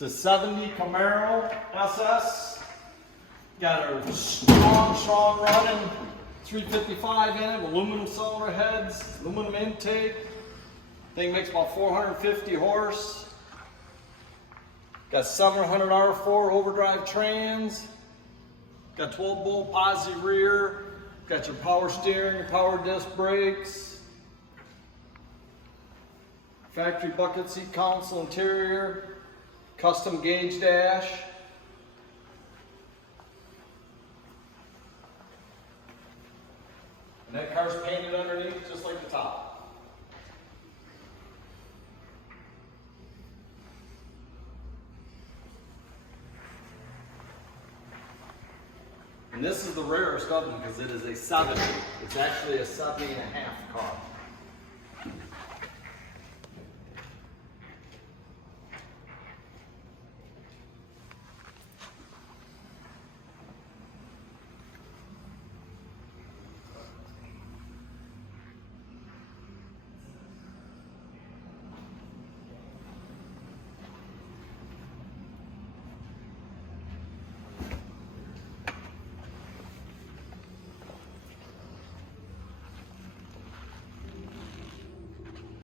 It's a 70 Coomaro SS. Got a strong running 355 in it, aluminum cylinder heads, aluminum intake. Thing makes about 450 horse. Got 700 R4 overdrive trans. Got 12 bolt posi rear. Got your power steering, your power disc brakes. Factory bucket seat console interior. Custom gauge dash. And that car's painted underneath just like the top. And this is the rarest of them because it is a 70. It's actually a 70 and a half car.